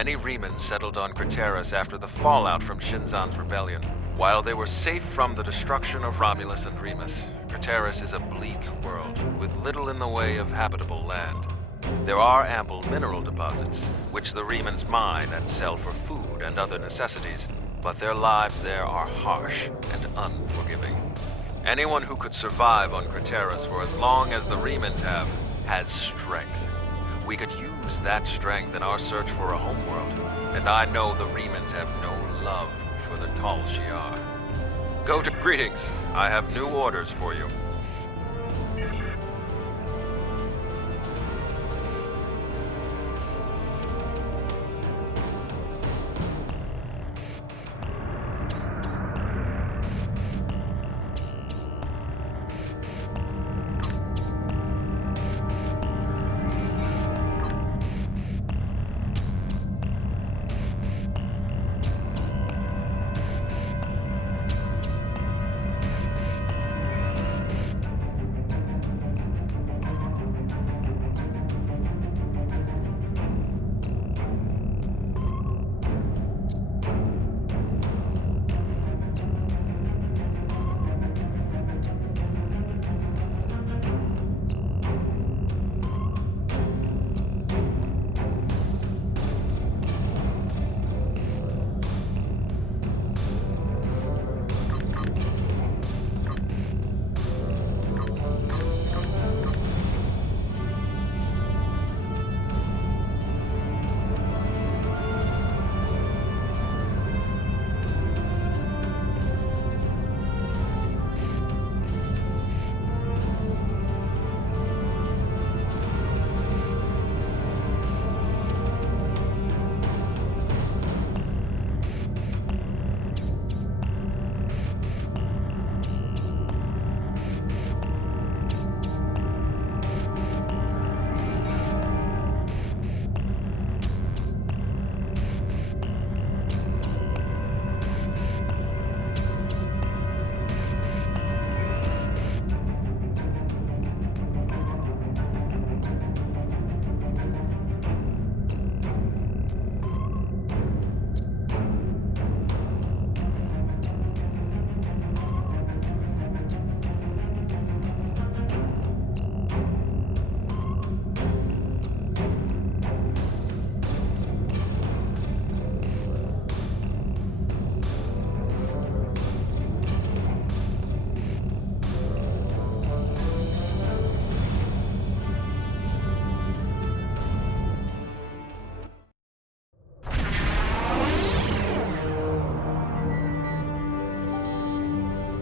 Many Remans settled on Crateris after the fallout from Shinzan's rebellion. While they were safe from the destruction of Romulus and Remus, Crateris is a bleak world with little in the way of habitable land. There are ample mineral deposits, which the Remans mine and sell for food and other necessities, but their lives there are harsh and unforgiving. Anyone who could survive on Crateris for as long as the Remans have, has strength. We could use that strength in our search for a homeworld, and I know the Remans have no love for the Tal Shiar. Go to greetings. I have new orders for you.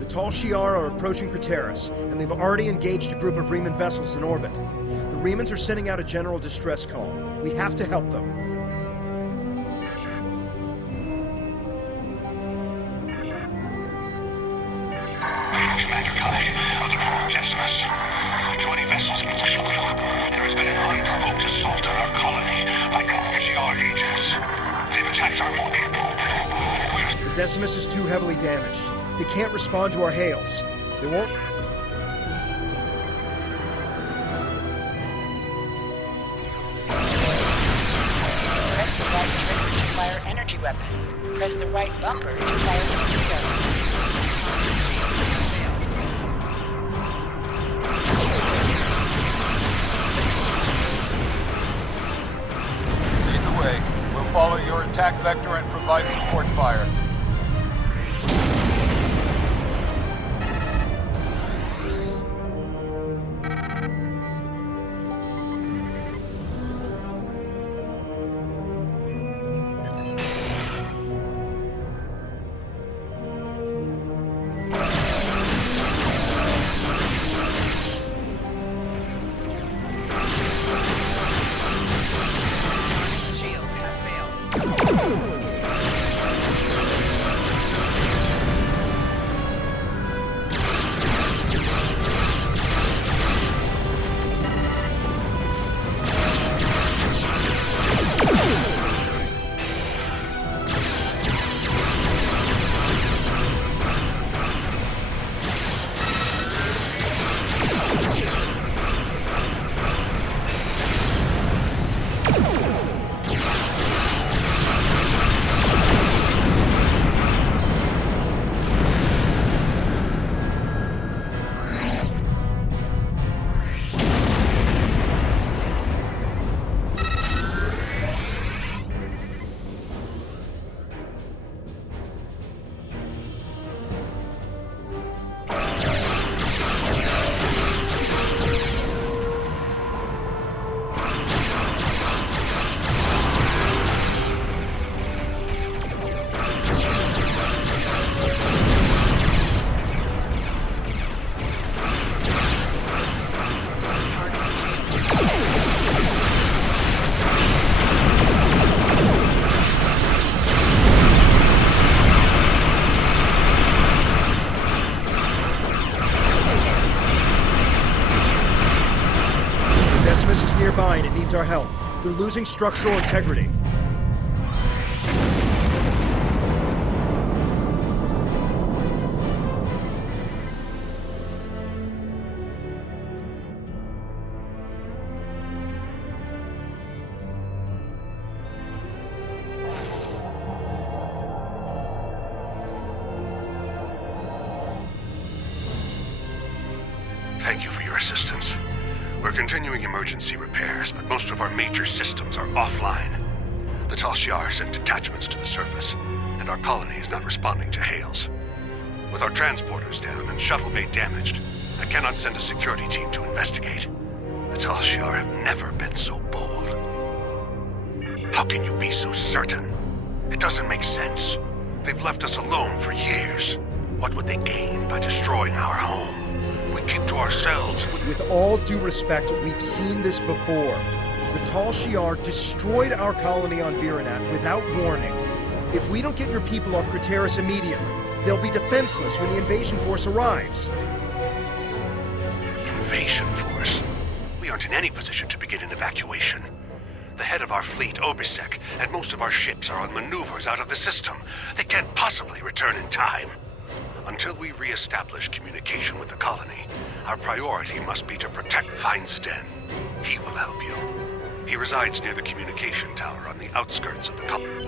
Tal Shiar are approaching Crateris, and they've already engaged a group of Reman vessels in orbit. The Remans are sending out a general distress call. We have to help them. The Decimus is too heavily damaged. They can't respond to our hails. They won't... Press the right trigger to fire energy weapons. Press the right bumper to fire torpedoes. Lead the way. We'll follow your attack vector and provide support fire. Decimus is nearby and it needs our help. They're losing structural integrity. Thank you for your assistance. We're continuing emergency repairs, but most of our major systems are offline. The Tal Shiar sent detachments to the surface, and our colony is not responding to hails. With our transporters down and shuttle bay damaged, I cannot send a security team to investigate. The Tal Shiar have never been so bold. How can you be so certain? It doesn't make sense. They've left us alone for years. What would they gain by destroying our home? We keep to ourselves. With all due respect, we've seen this before. The Tal Shiar destroyed our colony on Viranat without warning. If we don't get your people off Crateris immediately, they'll be defenseless when the invasion force arrives. Invasion force? We aren't in any position to begin an evacuation. The head of our fleet, Obisek, and most of our ships are on maneuvers out of the system. They can't possibly return in time. Until we re-establish communication with the colony, our priority must be to protect Feinstein. He will help you. He resides near the communication tower on the outskirts of the colony.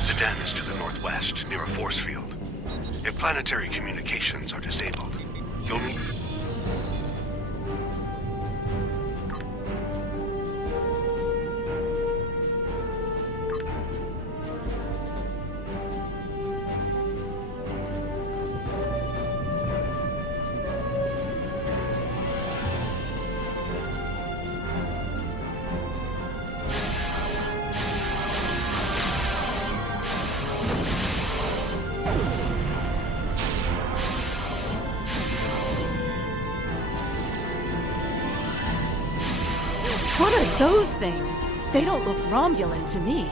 Sedan is to the northwest, near a force field. If planetary communications are disabled, you'll need... What are those things? They don't look Romulan to me.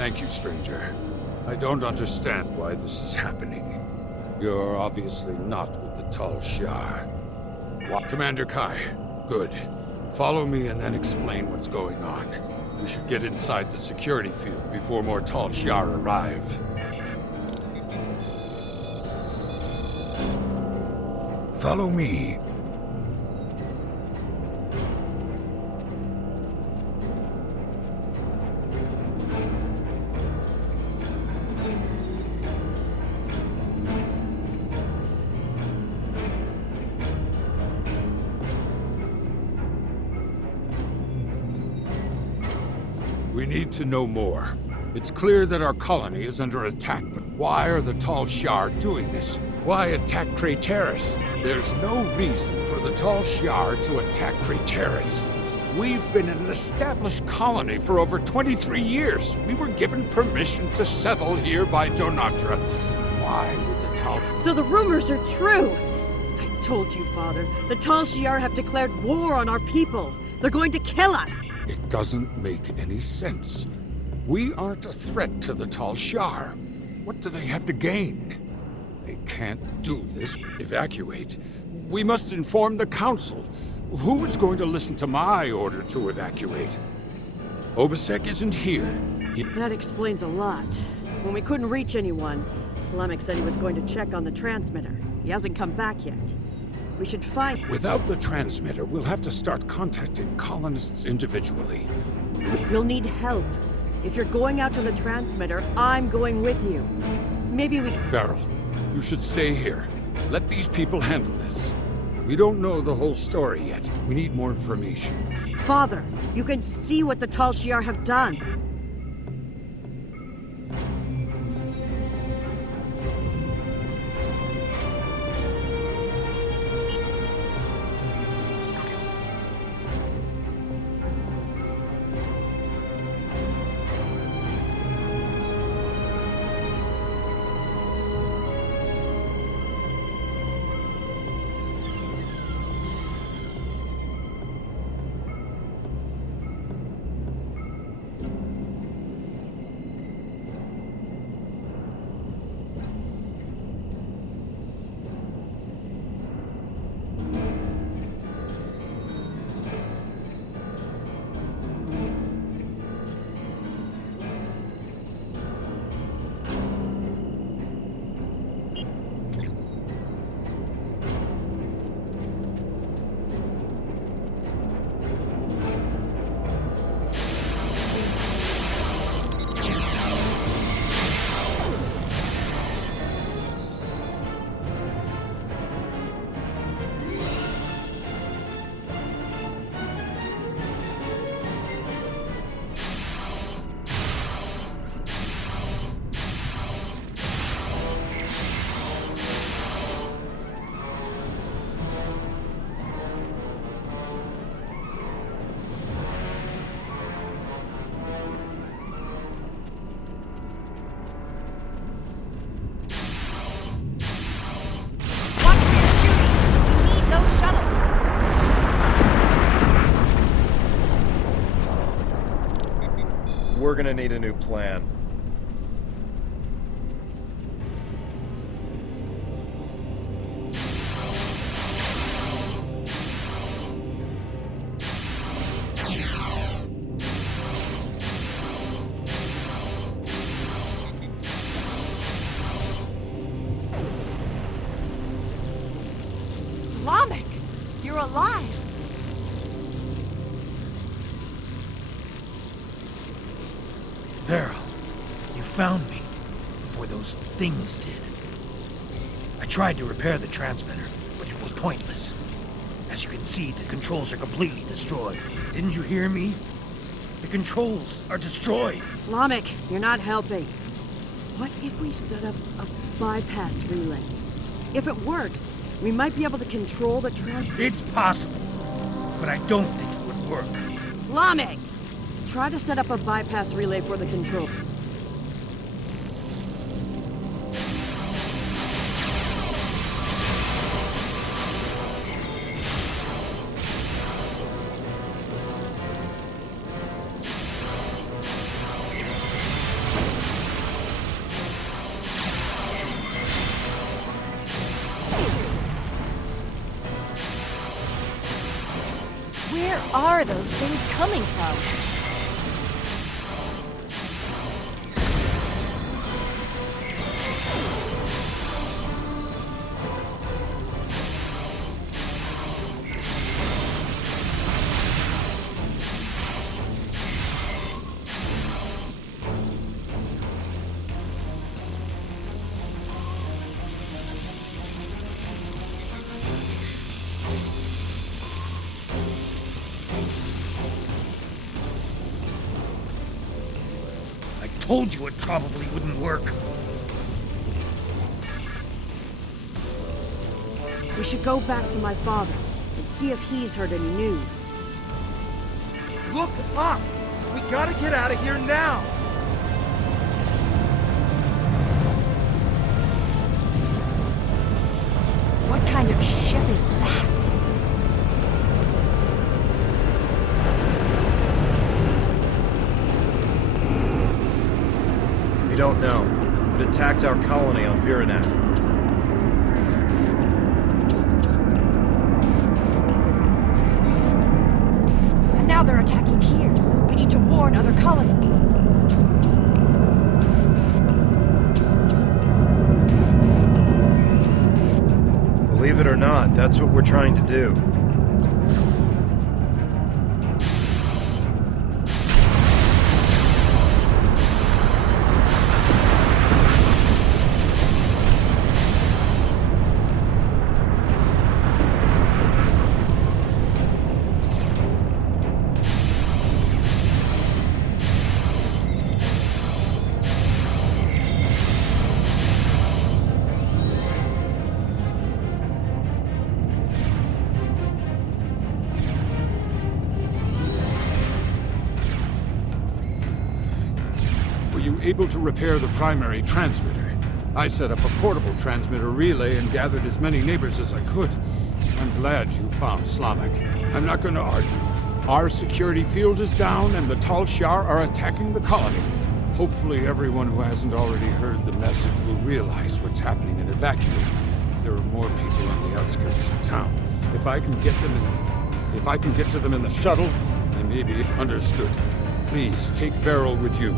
Thank you, stranger. I don't understand why this is happening. You're obviously not with the Tal Shiar. Commander Kai, good. Follow me and then explain what's going on. We should get inside the security field before more Tal Shiar arrive. Follow me. We need to know more. It's clear that our colony is under attack, but why are the Tal Shiar doing this? Why attack Crateris? There's no reason for the Tal Shiar to attack Crateris. We've been an established colony for over 23 years. We were given permission to settle here by Donatra. Why would the Tal... So the rumors are true! I told you, Father. The Tal Shiar have declared war on our people. They're going to kill us! It doesn't make any sense. We aren't a threat to the Tal Shiar. What do they have to gain? They can't do this. Evacuate. We must inform the Council. Who is going to listen to my order to evacuate? Obasek isn't here. That explains a lot. When we couldn't reach anyone, Slamek said he was going to check on the transmitter. He hasn't come back yet. We should find... Without the transmitter, we'll have to start contacting colonists individually. You'll need help. If you're going out to the transmitter, I'm going with you. Maybe we... Varel, you should stay here. Let these people handle this. We don't know the whole story yet. We need more information. Father, you can see what the Tal Shiar have done. We're gonna need a new plan. Slamek, you're alive. Varel, you found me before those things did. I tried to repair the transmitter, but it was pointless. As you can see, the controls are completely destroyed. Didn't you hear me? The controls are destroyed. Slamek, you're not helping. What if we set up a bypass relay? If it works, we might be able to control the transmitter. It's possible, but I don't think it would work. Slamek! Try to set up a bypass relay for the control. Where are those things coming from? I told you it probably wouldn't work. We should go back to my father and see if he's heard any news. Look up! We gotta get out of here now! What kind of ship is that? We don't know. It attacked our colony on Viranak. And now they're attacking here. We need to warn other colonies. Believe it or not, that's what we're trying to do. Able to repair the primary transmitter. I set up a portable transmitter relay and gathered as many neighbors as I could. I'm glad you found Slamek. I'm not going to argue. Our security field is down and the Tal Shiar are attacking the colony. Hopefully everyone who hasn't already heard the message will realize what's happening and evacuate. There are more people on the outskirts of town. If I can get to them in the shuttle, they may be understood. Please take Varel with you.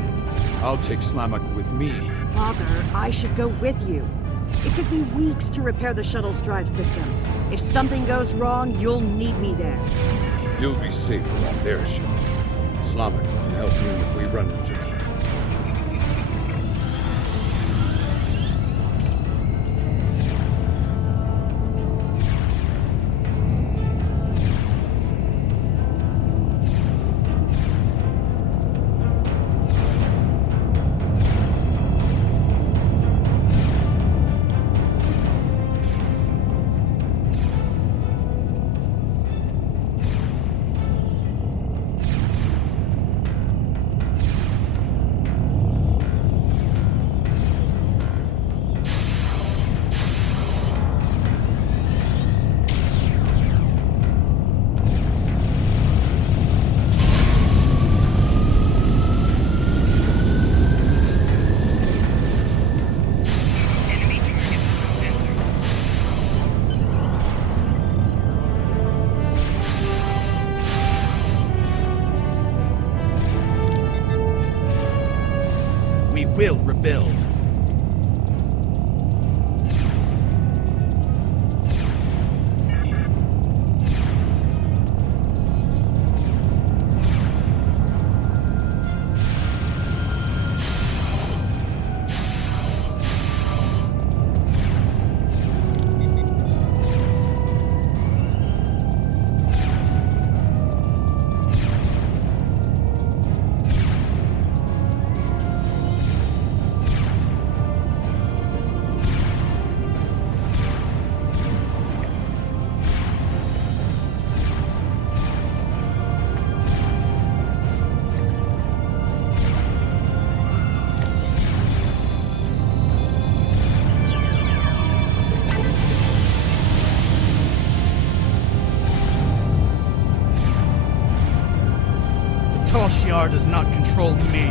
I'll take Slamek with me. Father, I should go with you. It took me weeks to repair the shuttle's drive system. If something goes wrong, you'll need me there. You'll be safer on their ship. Slamek can help me if we run into trouble. Will rebuild. Tal Shiar does not control me.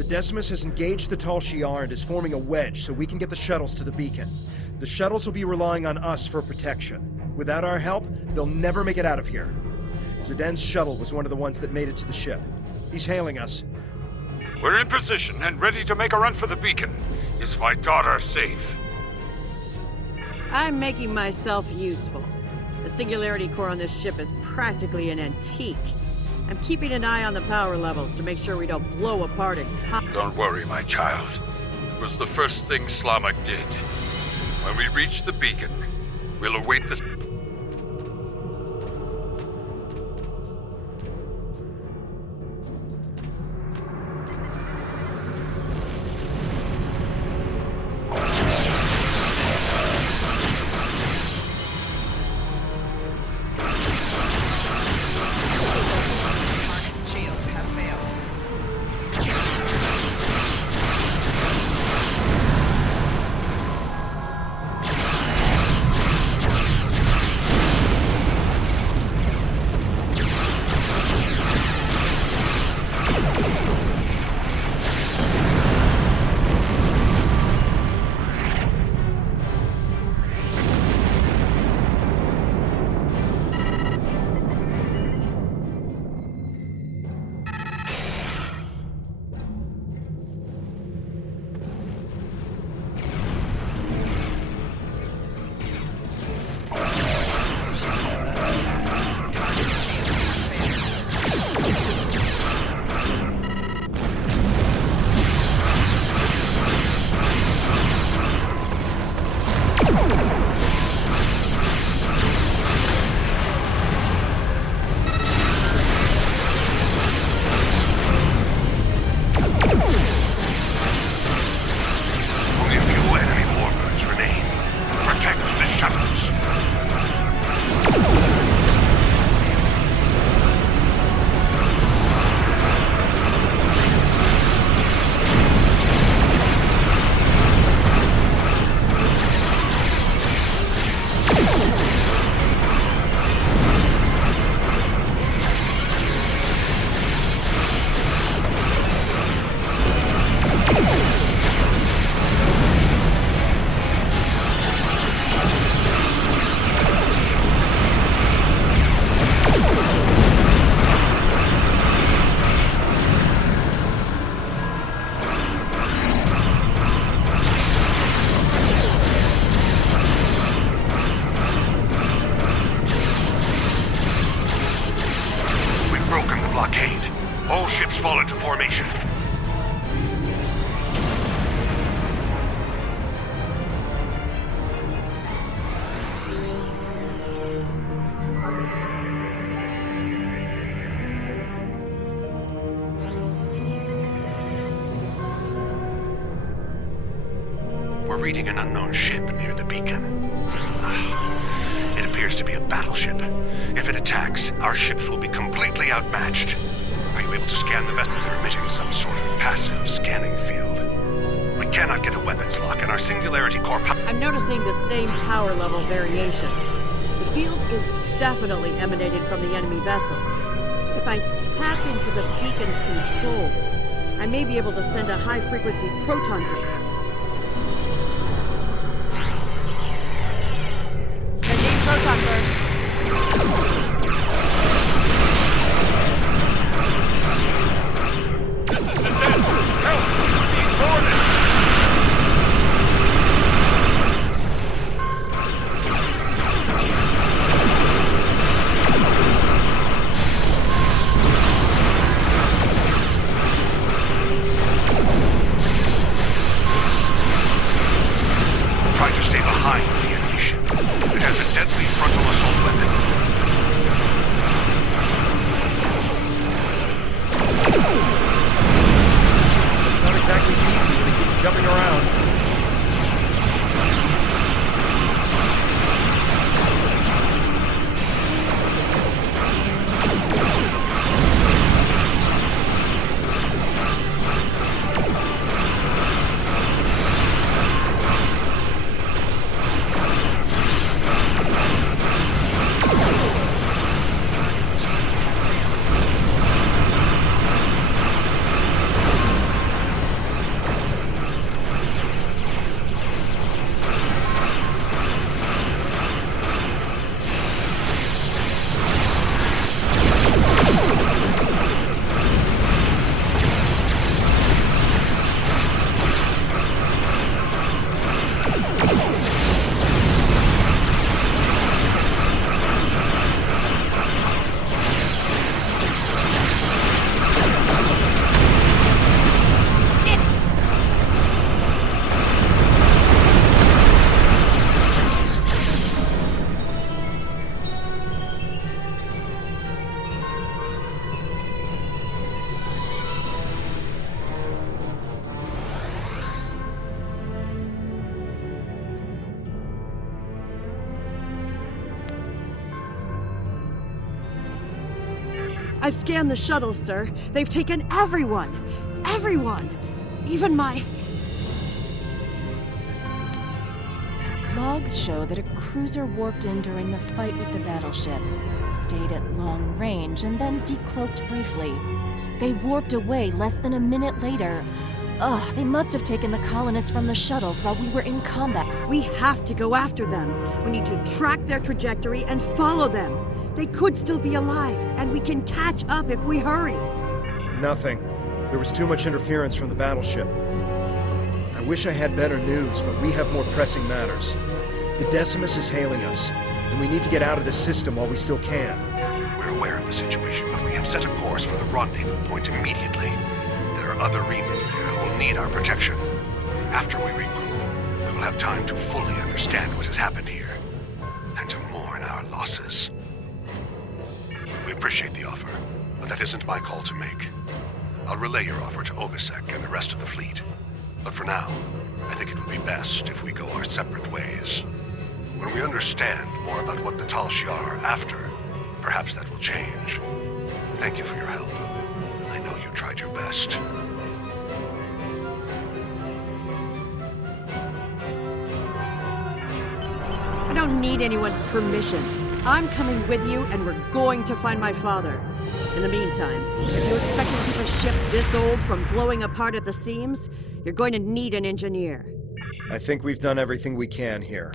The Decimus has engaged the Tal Shiar and is forming a wedge so we can get the shuttles to the beacon. The shuttles will be relying on us for protection. Without our help, they'll never make it out of here. Zden's shuttle was one of the ones that made it to the ship. He's hailing us. We're in position and ready to make a run for the beacon. Is my daughter safe? I'm making myself useful. The singularity core on this ship is practically an antique. I'm keeping an eye on the power levels to make sure we don't blow apart in Don't worry, my child. It was the first thing Slamak did. When we reach the beacon, we'll await the... Shields have failed. Only a few enemy warbirds remain. Protect the shuttles. We've broken the blockade. All ships fall into formation. We're reading an unknown ship near the beacon. It appears to be a battleship. If it attacks, our ships will be completely outmatched. Are you able to scan the vessel? They're emitting some sort of passive scanning field. We cannot get a weapons lock, and our singularity core I'm noticing the same power level variations. The field is definitely emanating from the enemy vessel. If I tap into the beacon's controls, I may be able to send a high-frequency proton grid. Sending proton burst. This is the dead! Help! We're being boarded! I've scanned the shuttles, sir. They've taken everyone! Everyone! Even my... Logs show that a cruiser warped in during the fight with the battleship, stayed at long range, and then decloaked briefly. They warped away less than a minute later. Ugh, they must have taken the colonists from the shuttles while we were in combat. We have to go after them. We need to track their trajectory and follow them. They could still be alive, and we can catch up if we hurry. Nothing. There was too much interference from the battleship. I wish I had better news, but we have more pressing matters. The Decimus is hailing us, and we need to get out of this system while we still can. We're aware of the situation, but we have set a course for the rendezvous point immediately. There are other Remans there who will need our protection. After we regroup, we will have time to fully understand what has happened here, and to mourn our losses. We appreciate the offer, but that isn't my call to make. I'll relay your offer to Obisek and the rest of the fleet. But for now, I think it would be best if we go our separate ways. When we understand more about what the Tal Shiar are after, perhaps that will change. Thank you for your help. I know you tried your best. I don't need anyone's permission. I'm coming with you, and we're going to find my father. In the meantime, if you expect to keep a ship this old from blowing apart at the seams, you're going to need an engineer. I think we've done everything we can here.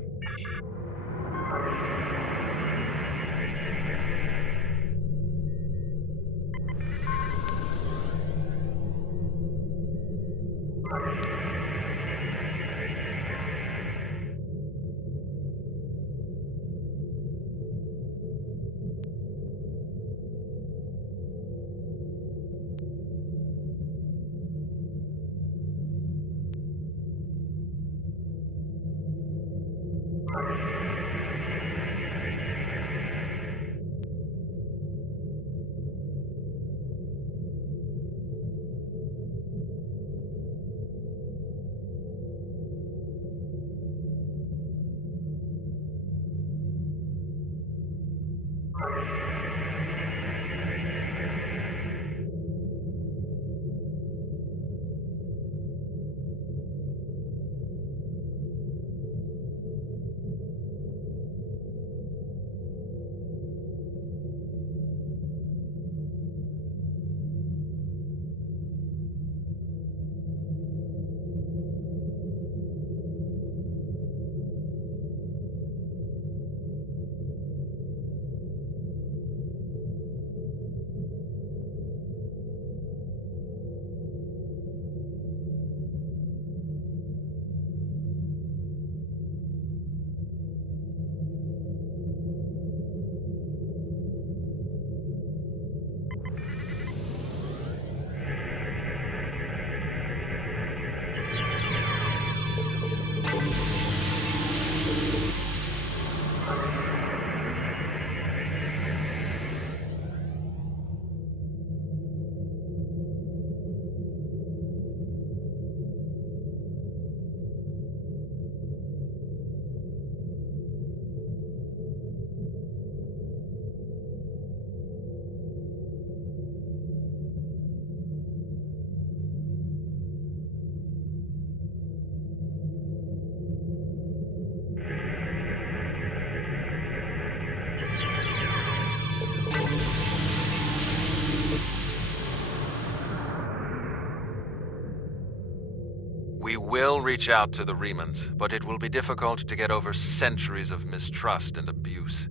We will reach out to the Remans, but it will be difficult to get over centuries of mistrust and abuse.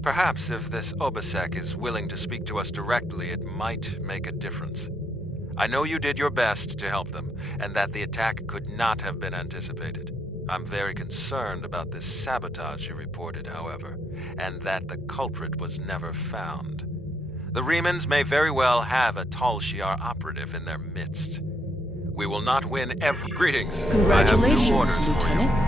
Perhaps if this Obisek is willing to speak to us directly, it might make a difference. I know you did your best to help them, and that the attack could not have been anticipated. I'm very concerned about this sabotage you reported, however, and that the culprit was never found. The Remans may very well have a Tal Shiar operative in their midst. We will not win every... Greetings. Congratulations, I have new orders for you. Lieutenant.